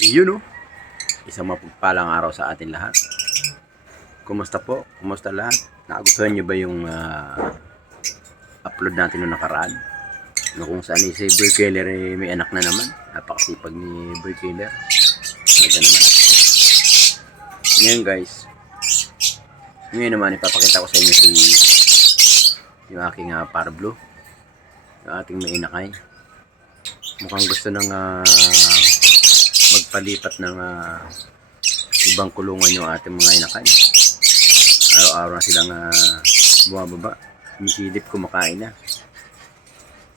Yun o, isang mapagpalang araw sa atin lahat. Kumusta po? Kumusta lahat? Nagustuhan nyo ba yung upload natin noong nakaraan? No, kung saan si Boy Keller may anak na naman. Napakasipag ni Boy Keller. Talaga naman. Ngayon guys, ngayon naman ipapakita ko sa inyo yung aking Parblo. Yung ating mainakay. Mukhang gusto ng magpalipat ng ibang kulungan yung ating mga inakay. Araw-araw na silang bumababa, misilip, kumakain na.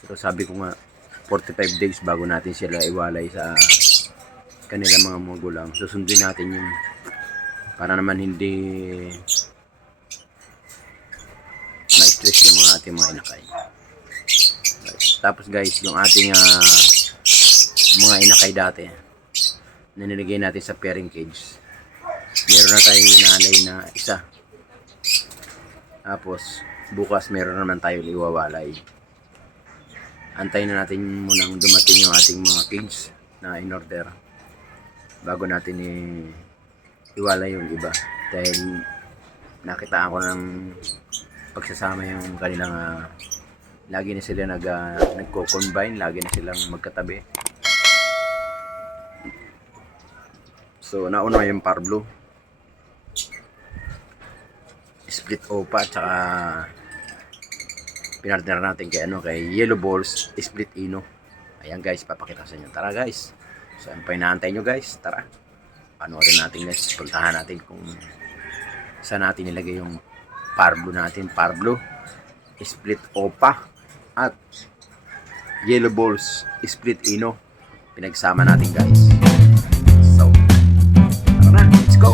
Pero sabi ko nga 45 days bago natin sila iwalay sa kanilang mga magulang. Susundin natin yung para naman hindi ma-stress yung mga ating mga inakay. Tapos guys, yung ating mga inakay dati na nilagay natin sa pairing cage, meron na tayong inalay na isa. Tapos bukas meron naman tayong iwawalay. Antayin na natin munang dumating yung ating mga cage na in order bago natin iwalay yung iba, dahil nakita ko ng pagsasama yung kanilang lagi na sila nagko-combine, lagi na silang magkatabi. So nauna yung Parblo, split opa, at saka pinartner natin kay Yellow Balls split ino. Ayan guys, papakita sa inyo. Tara guys, so ano pa inaantay nyo guys? Tara, panoorin natin guys, puntahan natin kung saan natin nilagay yung Parblo natin. Parblo split opa at Yellow Balls split ino, pinagsama natin guys. So tara na, let's go.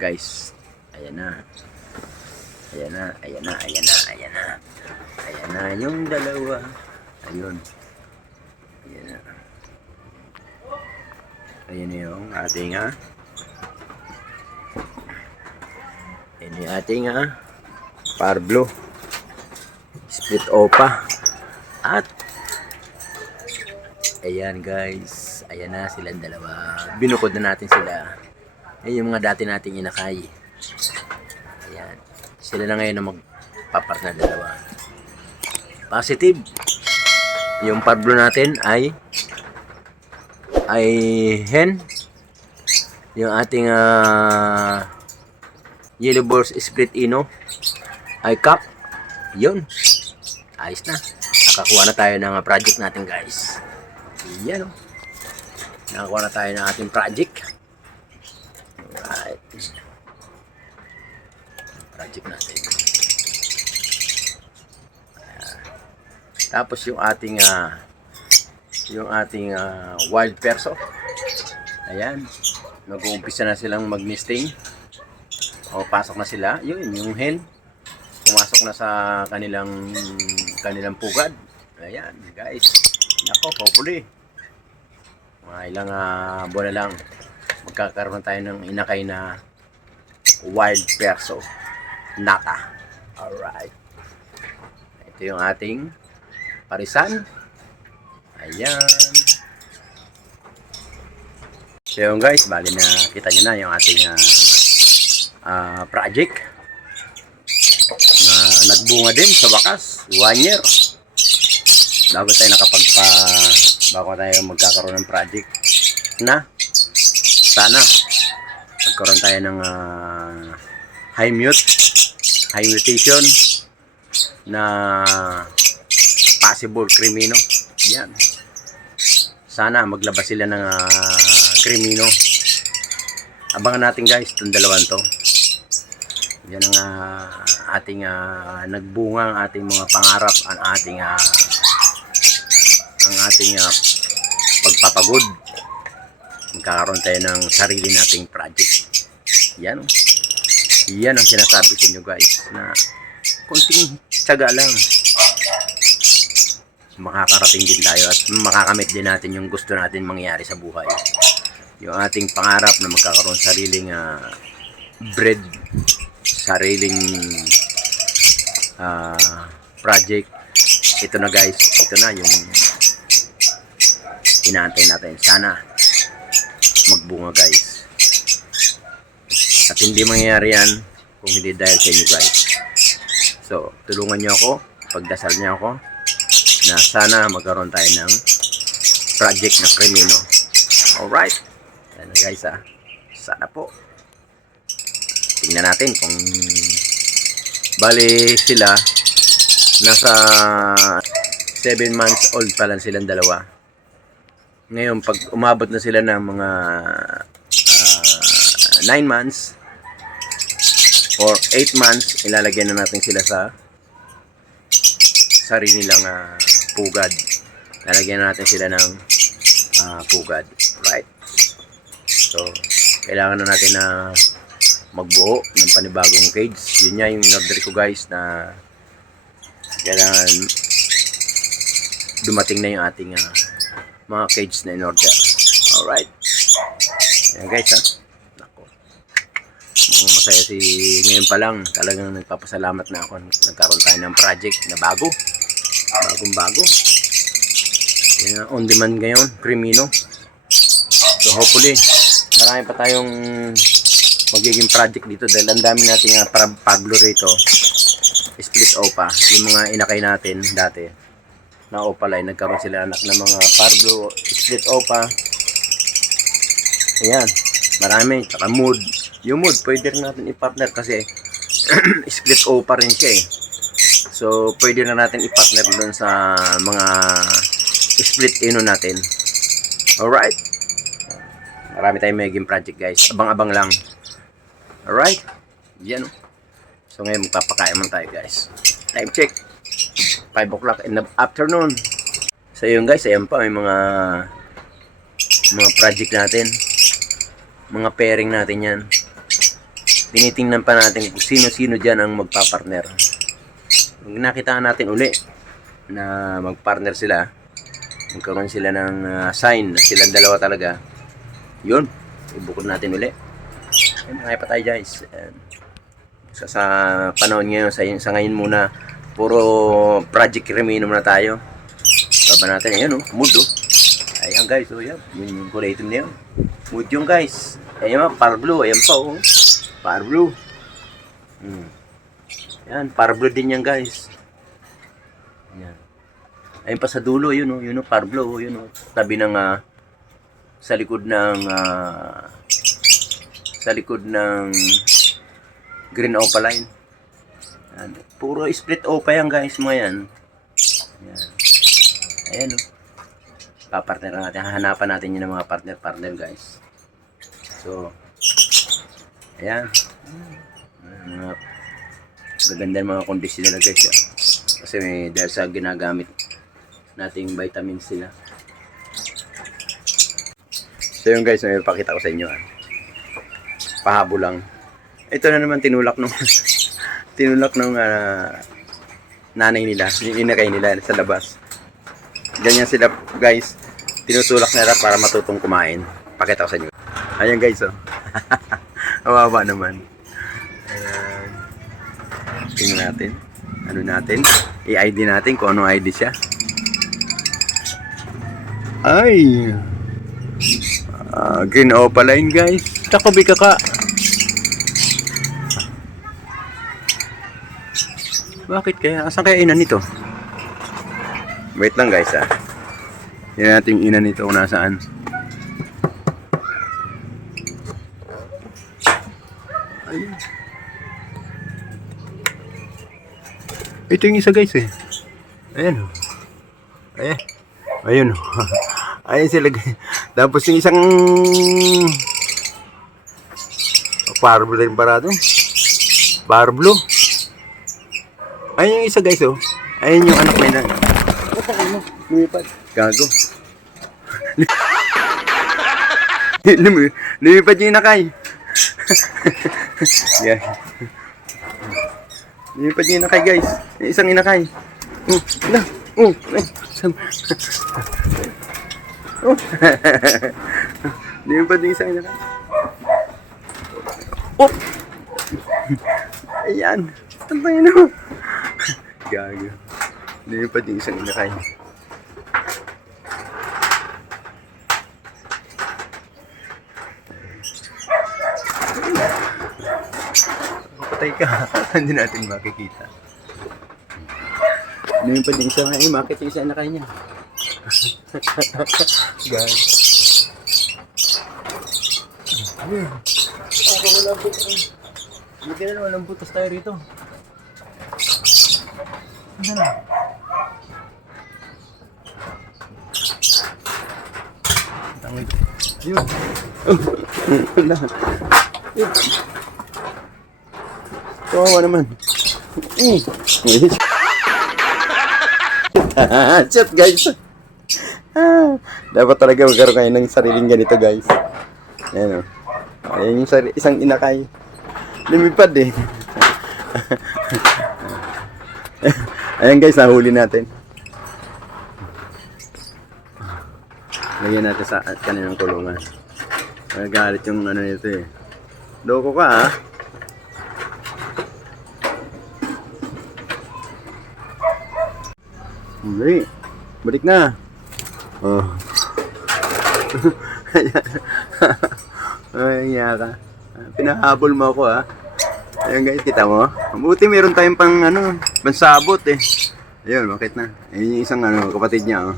Guys, ayan na. Ayan na, ayan na, ayan na, ayan na. Ayan na yung dalawa. Ayun. Ayan na. Ayan na yung ating ayan yung ating Parblo split opa. At ayan guys, ayan na silang dalawa. Binukod na natin sila. Ayan yung mga dati nating inakay. Ayan. Sila na ngayon na magpapartner dalawa. Positive. Yung Parblo natin ay hen. Yung ating Yellow Balls split ino ay cup. Yun. Ayos na. Nakakuha na tayo ng project natin guys. Yan o. Nakakuha na tayo ng ating project. Alright. Project natin. Tapos yung ating wild perso. Ayan. Nag-uumpisa na silang mag-nesting. O pasok na sila. Yun, yung hen. Pumasok na sa kanilang pugad. Ayan, guys. Nako, hopefully mga ilang buwan na lang magkakaroon tayo ng inakay na wild perso nata. Alright. Ito yung ating parisan. Ayan. So yun guys, bali na kita nyo na yung ating project na nagbunga din sa wakas. 1 year. Bago tayo magkakaroon ng project na sana magkaroon tayo ng high mutation na possible crimino. Yan. Sana maglabas sila ng crimino. Abangan natin guys itong dalawan to. Yan ang ating nagbunga, ang ating mga pangarap, ang ating pagpapagod. Magkakaroon tayo ng sarili nating project. Yan, oh. Yan ang sinasabi ko nyo guys, na konting tiyaga lang, makakarating din tayo at makakamit din natin yung gusto natin mangyari sa buhay. Yung ating pangarap na magkakaroon sariling bread, sariling project. Ito na guys, ito na yung inaantay natin. Sana magbunga guys. At hindi mangyayari yan kung hindi dahil sa inyo guys. So, tulungan nyo ako, pagdasal nyo ako, na sana magkaroon tayo ng project na Crimino. Alright. Yan guys sana po. Tingnan natin kung bali sila nasa 7 months old pa lang silang dalawa. Ngayon pag umabot na sila ng mga 9 months or 8 months, ilalagyan na natin sila sa sarili nilang pugad. Lalagyan na natin sila ng pugad. Right? So, kailangan na natin na magbuo ng panibagong cage. Yun nga yung in-order ko guys, na kailangan dumating na yung ating mga cage na in-order. Alright. Yan guys masaya si ngayon pa lang, talagang nagpapasalamat na ako, nagkaroon tayo ng project na bagong bago. Yan, on demand ngayon, Crimino. So hopefully marami pa tayong magiging project dito dahil ang dami nating Pablo rito, split opa, yung mga inakay natin dati na opalay, nagkaroon sila anak ng mga Pablo split opa. Ayan, marami, tsaka mood. Yung mood, pwede rin natin i-partner kasi split opa rin siya eh. So, pwede na natin i-partner dun sa mga split ino natin. Alright? Marami tayong magiging project guys. Abang-abang lang. Alright? Yan. So, ngayon magpapakain man tayo guys. Time check. 5 o'clock in the afternoon. So, yun guys, ayan pa. May mga project natin. Mga pairing natin yan. Tinitingnan pa natin kung sino-sino dyan ang magpapartner. Pag nakita natin uli na magpartner sila, magkaroon sila ng sign na silang dalawa talaga, yun, ibukod natin uli. Ay, mga pa tayo guys. Sa panahon ngayon, sa ngayon muna, puro project Crimino na tayo. Baba natin, ayan mood ayan guys, yan, yung kulay itim na yun. Mood yung guys. Ayan Parblo, ayan pa Parblo. Yan, Parblo din yan guys. Yan. Ayun pa sa dulo, yun Parblo, yun tabi ng sa likod ng green opaline. Yan. Puro split opa yan guys, mga yan. Yan. Ayan papartner natin, hahanapan natin yun ng mga partner guys. So, ayan. Mga gaganda mga kondisyon nila guys. Kasi dahil sa ginagamit nating vitamins sila. So yun guys, may pakita ko sa inyo. Pahabo lang. Ito na naman tinulak nung nanay nila, yung inakay nila sa labas. Ganyan sila guys, tinutulak nila para matutong kumain. Pakita ko sa inyo. Ayan guys kawawa naman. Ayan. Tingnan natin. Ano natin? I-ID natin kung anong ID siya. Ay! Green opaline guys. Takobi kaka. Bakit kaya? Asan kaya ina nito? Wait lang guys Yan natin yung ina nito kung nasaan. Ayun. Ito yung isa guys Ayan Ayun Ayun sila guys. Tapos yung isang Parblo rin parado. Parblo. Ayun yung isa guys Ayun yung anak na lumipad. Gago. Lumipad yung inakay. Yan. Lumipad yung inakay guys. Isang inakay. Na. Lumipad yung isang inakay. Oh! Ayan. Tantangin mo. Gago. Lumipad yung isang inakay. Patay ka. Hindi natin makikita. Lumipad yung isang inakay. Makit yung isang inakay niya. Gago. Wala butas. Buti na walang butas tayo rito. Ano na? Tama ito. Yun. Wala. Yun. Kawawa naman. Chat guys. Dapat talaga magkaroon kayo ng sariling ganito guys. Ayan o. Ayan yung isang inakay. Lumipad eh. Ayan guys, nahuli natin. Lagyan natin sa kaninang kulungan. Nagalit yung ano nito eh. Loko ka ha. Hindi. Balik na. Oh. Ay, ka. Pinahabol mo ako ha. Ayan guys, kita mo. Mabuti meron tayong pang ano, pansabot eh. Ayun, bakit na? Ayun yung isang ano, kapatid niya oh.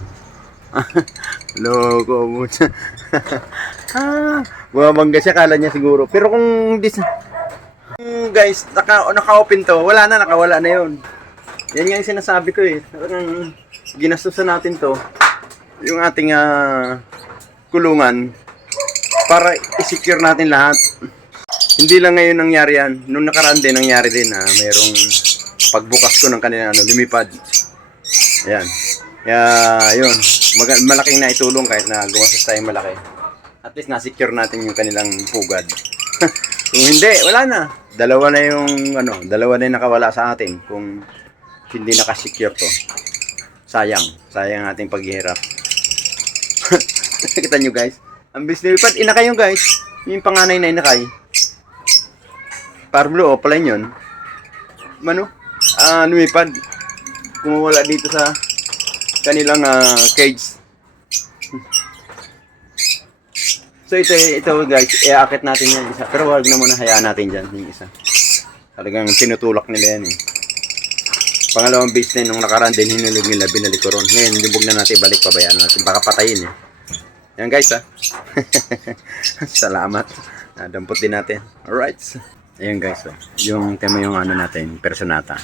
Loko mo. Bumabangga siya, kala niya siguro. Pero kung guys, naka-open to, wala na, nakawala na yun. Yan nga yung sinasabi ko eh. Ginastusan natin to, yung ating kulungan, para i-secure natin lahat. Hindi lang ngayon nangyari yan. Nung nakaraan din, nangyari din na mayroong pagbukas ko ng kanila lumipad. Ayan. Kaya, yun. Malaking naitulong kahit na gumastos tayo malaki. At least na-secure natin yung kanilang pugad. Kung hindi, wala na. Dalawa na yung nakawala sa atin kung hindi nakasecure to. Sayang. Sayang ating paghihirap. Kita nyo guys. Ang bilis lumipad. Inakay yung guys. Yung panganay na inakay. Parblo, o pala yun. Mano? Lumipad. Kumawala dito sa kanilang cage. So ito guys, i-aakit natin yan isa. Pero wag na muna, hayaan natin dyan yung isa. Talagang tinutulak nila yan eh. Pangalawang base na nung nakaraan din, hinulog nila, binalik ko ron. Ngayon, lubog na natin, balik, pabayaan natin. Baka patayin eh. Yan guys ha. Salamat. Dampot din natin. Alright. Ayan guys, oh. Yung tema yung ano natin, personata.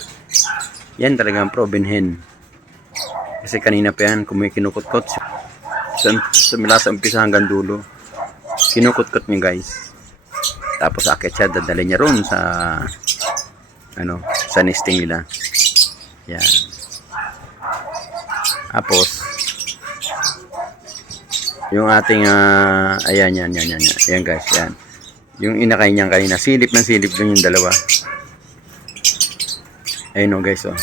Yan talagang proven hen. Kasi kanina pa yan, kung may kinukot-kot mula sa umpisa hanggang dulo. Kinukot-kot niya guys. Tapos akit siya, dadala niya ron sa sa nesting nila. Yan. Tapos yung ating ayan guys, yan. Yung inakay niyan kanina, silip ng silip dun yung dalawa. Ayun o guys, oh.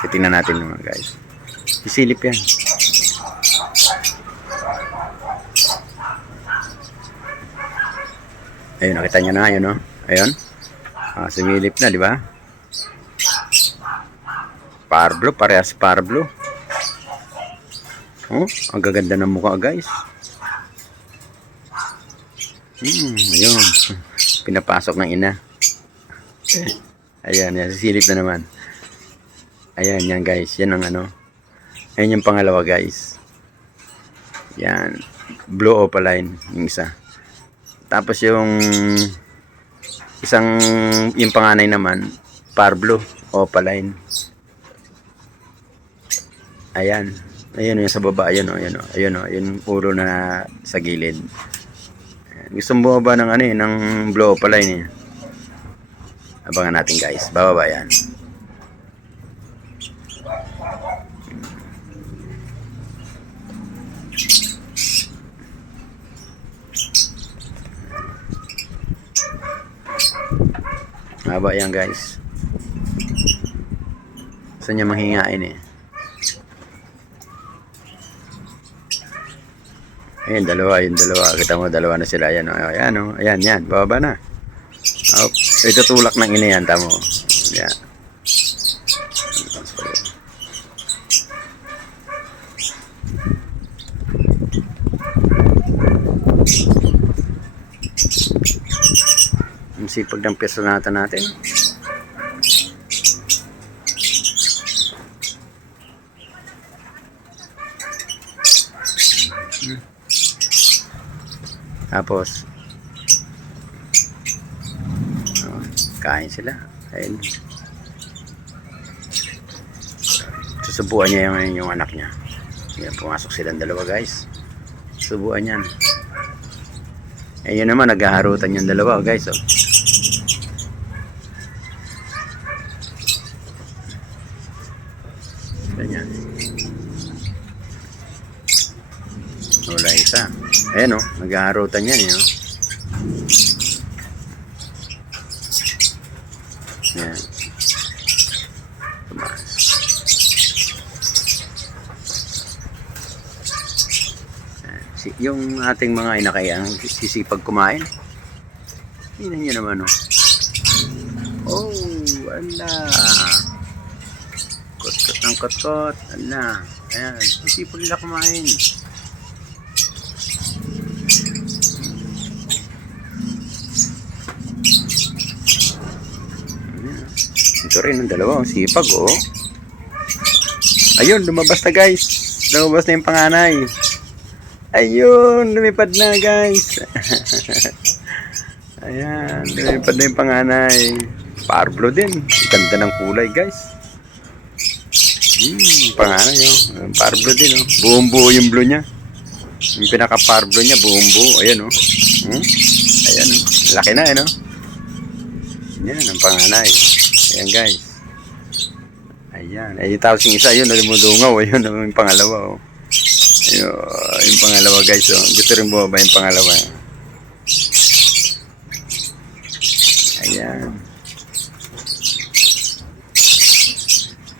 Titingnan natin naman guys. Isilip yan. Ayun, nakita nyo na, ayun o. Ayun. Sumilip na, di ba? Parblo, parehas parblo. Oh, ang gaganda ng mukha guys. Ayun. Pinapasok ng ina. Ayan, sisilip na naman. Ayan, yan guys. Yan ang ayan yung pangalawa guys. Yan. Blue opaline yung isa. Tapos yung yung panganay naman, parblo opaline. Ayan. Ayun yung sa baba. Ayun o. Ayun puro na sa gilid. Gusto mo ba ng ng blue opaline eh. Abangan natin guys. Bababa yan. Haba yan guys. Gusto niya manghingain eh. Ayun, dalawa, yung dalawa. Kita mo, dalawa na sila. Ayan, ayan, ayan, yan. Bababa na. Oh, ito tulak ng ina yan, tamo. Yan. Ang sipag ng personata natin. Tapos kain sila. Ayun. Susubuan niya yung anak niya. Yan, pumasok silang dalawa guys. Subuan yan. Ayun naman, naghaharutan yung dalawa guys. Oh. Ganyan. Wala isa. Ayan o, naghaharutan yan eh. Oh. Yan. Tumaas. Yung ating mga inakayang sisipag kumain. Tingnan nyo naman oh. Oh, ala. Kot-kot ng kot-kot. Ala. Ayan, sisipag nila kumain. Ito rin ang dalawa, sipag oh. Ayun, lumabas na guys. Lumabas na yung panganay. Ayun, lumipad na guys. Ayan, lumipad na yung panganay. Parblo din. Ganda ng kulay guys. Panganay oh. Parblo din oh. Buong buo yung blue niya. Yung pinaka parblo niya, buong buo. Ayan oh. Ayan oh. Laki na eh no. Yan ang panganay. Ayan guys. Ayan. Ay tapos yung isa yun, lumudungaw. Ayun yung pangalawa oh. Ayun, yung pangalawa guys oh. Gusto rin bumaba yung pangalawa. Ayan.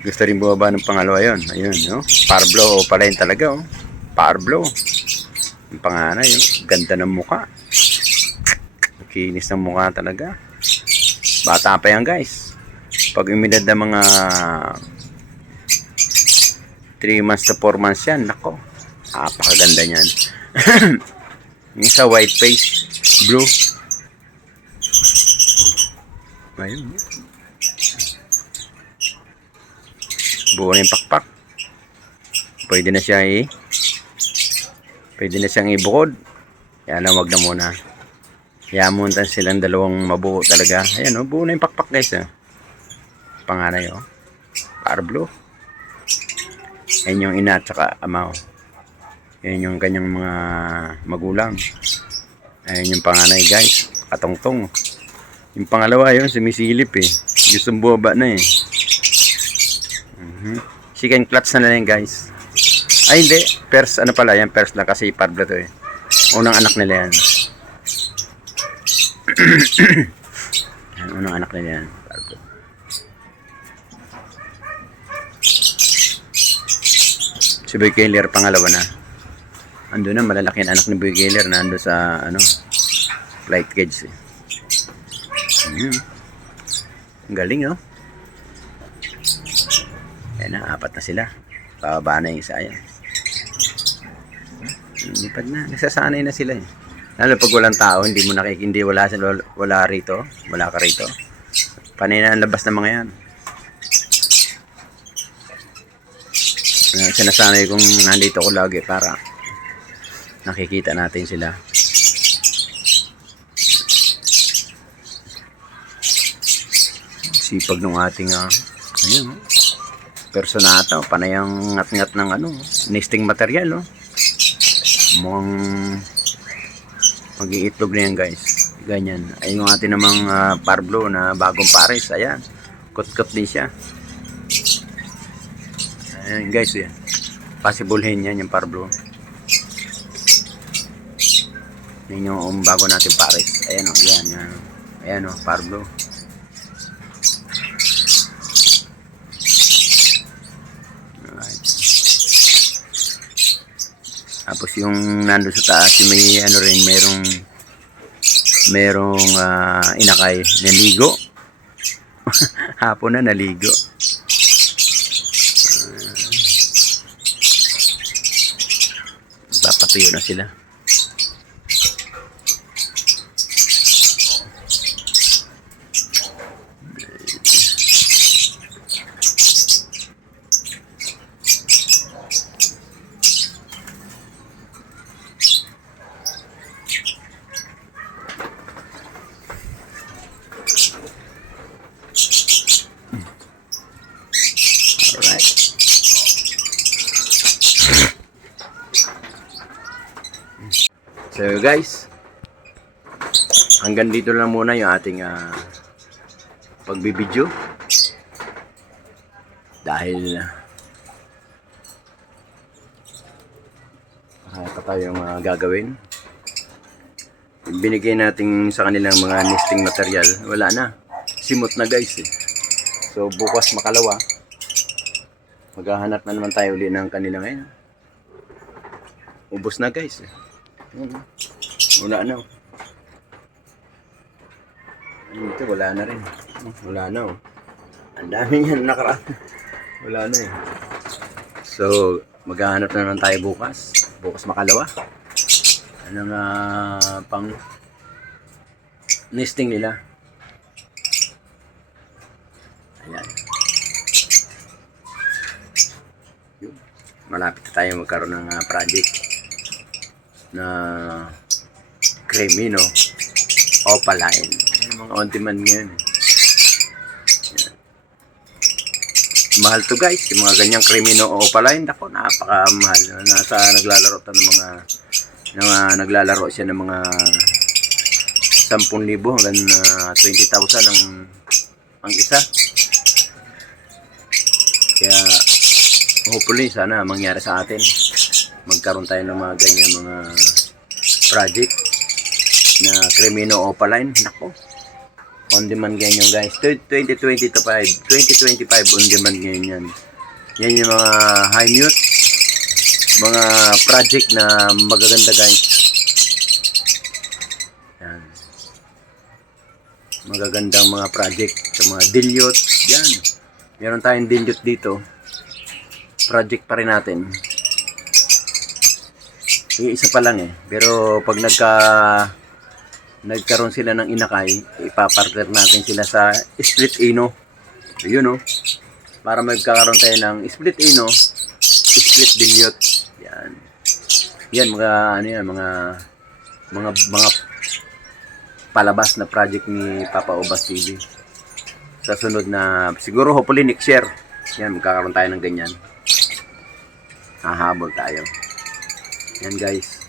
Gusto rin bumaba ng pangalawa yun. Ayun no. Parblo pala yun talaga oh. Parblo. Yung panganay oh. Ganda ng muka. Kinis ng muka talaga. Bata pa yan guys. Pag umidad na mga 3 months to 4 months yan, nako, napakaganda niyan. Yung isa white face, blue. Ayun. Buo na yung pakpak. Pwede na siya pwede na siyang ibukod. Yan na, wag na muna. Yamuntan silang dalawang mabuo talaga. Ayan o, buo na yung pakpak guys. Panganay o. Parblo. Ayan yung ina at saka ama o. Ayan yung kanyang mga magulang. Ayan yung panganay guys. Katongtong. Yung pangalawa yun, sumisilip eh. Gustong bumaba na eh. Chicken clutch na lang guys. Ay hindi. First ano pala yan. First lang kasi parblo to eh. Unang anak nila yan. Unang anak nila yan. Si Boy Keller pangalawa na. Ando na malalaki na anak ni Boy Keller na ando sa ano flight cage. Ang galing oh. Ayan na, 4 na sila. Bababa na yung isa yan. Lipad na, nasasanay na sila eh. Lalo pag walang tao, hindi mo hindi wala rito, wala ka rito. Panay na ang labas ng mga yan. Sinasanay kong nandito ko lagi para nakikita natin sila. Sipag ng ating ayun, personata, panay ang ngat-ngat ng ano, nesting material oh. Mukhang mag-iitlog na yan guys. Ganyan. Ayun yung atin namang parblo na bagong pares. Ayan. Kot-kot din siya. Ayan guys. Yan. Possible hen yan yung parblo. Yan yung bago natin pares. Ayan o. Ayan. Ayan o. Parblo. Tapos yung nando sa taas, yung may ano rin, merong inakay, naligo. Hapon na naligo. Papatuyo na sila. Alright. So guys, hanggang dito lang muna yung ating pagbibideo. Dahil pa tayong gagawin. Binigay natin sa kanilang mga nesting material, wala na. Simot na guys eh. So bukas makalawa, maghahanap na naman tayo ulit ng kanila ngayon. Ubos na guys eh. Wala na. Ito wala na rin. Wala na oh. Ang dami niyan nakaraan. Wala na eh. So maghahanap na naman tayo bukas. Bukas makalawa. Anong pang nesting nila. Ayan. Yun. Malapit na tayo magkaroon ng project na Cremino Opaline. Yan, mga on-demand ngayon. Yan. Mahal to guys, yung mga ganyang Cremino Opaline. Ako, napakamahal. Naglalaro to ng mga naglalaro siya ng mga 10,000 hanggang 20,000 ang isa. Kaya hopefully sana mangyari sa atin, magkaroon tayo ng mga ganyan mga project na Cremino Opaline. Nako, on demand ganyan guys. 2025 on demand ngayon yan. Yan yung mga high mute, mga project na magaganda guys. Yan. Magagandang mga project sa mga dilute. Yan. Meron tayong dilute dito. Project pa rin natin. Isa pa lang eh. Pero pag nagkaroon sila ng inakay, ipapartner natin sila sa split ino. Yun oh. Para magkakaroon tayo ng split ino, split dilute. Yan. Yan mga ano yan, mga palabas na project ni Papa Obas TV. Sa sunod na siguro hopefully next year. Yan, magkakaroon tayo ng ganyan. Hahabol tayo. Yan guys.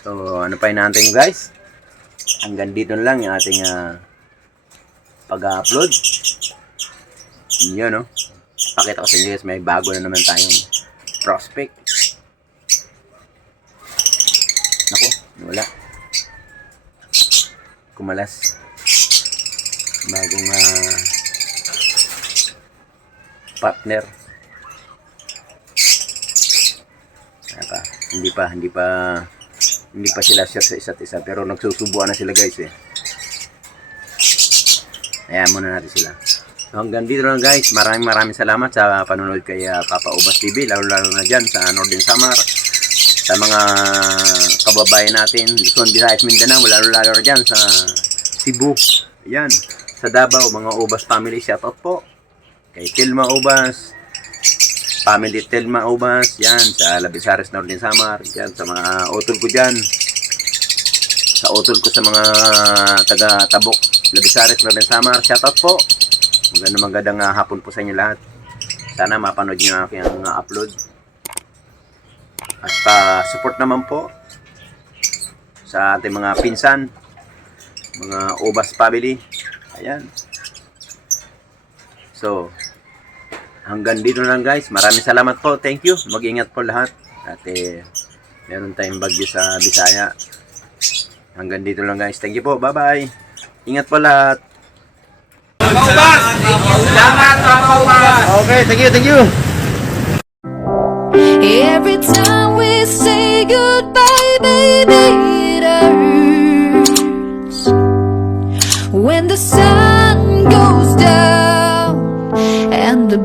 So, ano pa inaantay nyo guys? Hanggang dito na lang yung ating pag-upload. Yun no. Pakita ko sa inyo guys, may bago na naman tayong prospect. Naku, wala. Kumalas. Bagong partner. Hindi pa sila sure sa isa't isa, pero nagsusubuan na sila guys eh. Ayan muna natin sila. So, hanggang dito lang guys. Maraming salamat sa panonood kay Papa Obas TV, lalo na dyan sa Northern Samar, sa mga kababayan natin Luzon, Visayas, Mindanao, lalo na dyan sa Cebu. Ayan, sa Davao, mga Obas family, shoutout po kay Tilma Obas, family Telma Obas, yan, sa Labisares, Northern Samar, yan, sa mga utol ko dyan, sa utol ko sa mga taga Tabok, Labisares, Northern Samar, shoutout po. Magandang hapon po sa inyo lahat. Sana mapanood nyo ang aking upload. At pa-support naman po sa ating mga pinsan, mga Obas family. Ayan. So, hanggang dito lang guys. Maraming salamat po. Thank you. Mag-ingat po lahat. At meron tayong bagyo sa Bisaya. Hanggang dito lang guys. Thank you po. Bye-bye. Ingat po lahat. Okay, thank you. Every time we we say goodbye, baby, it hurts. When the sun goes down and the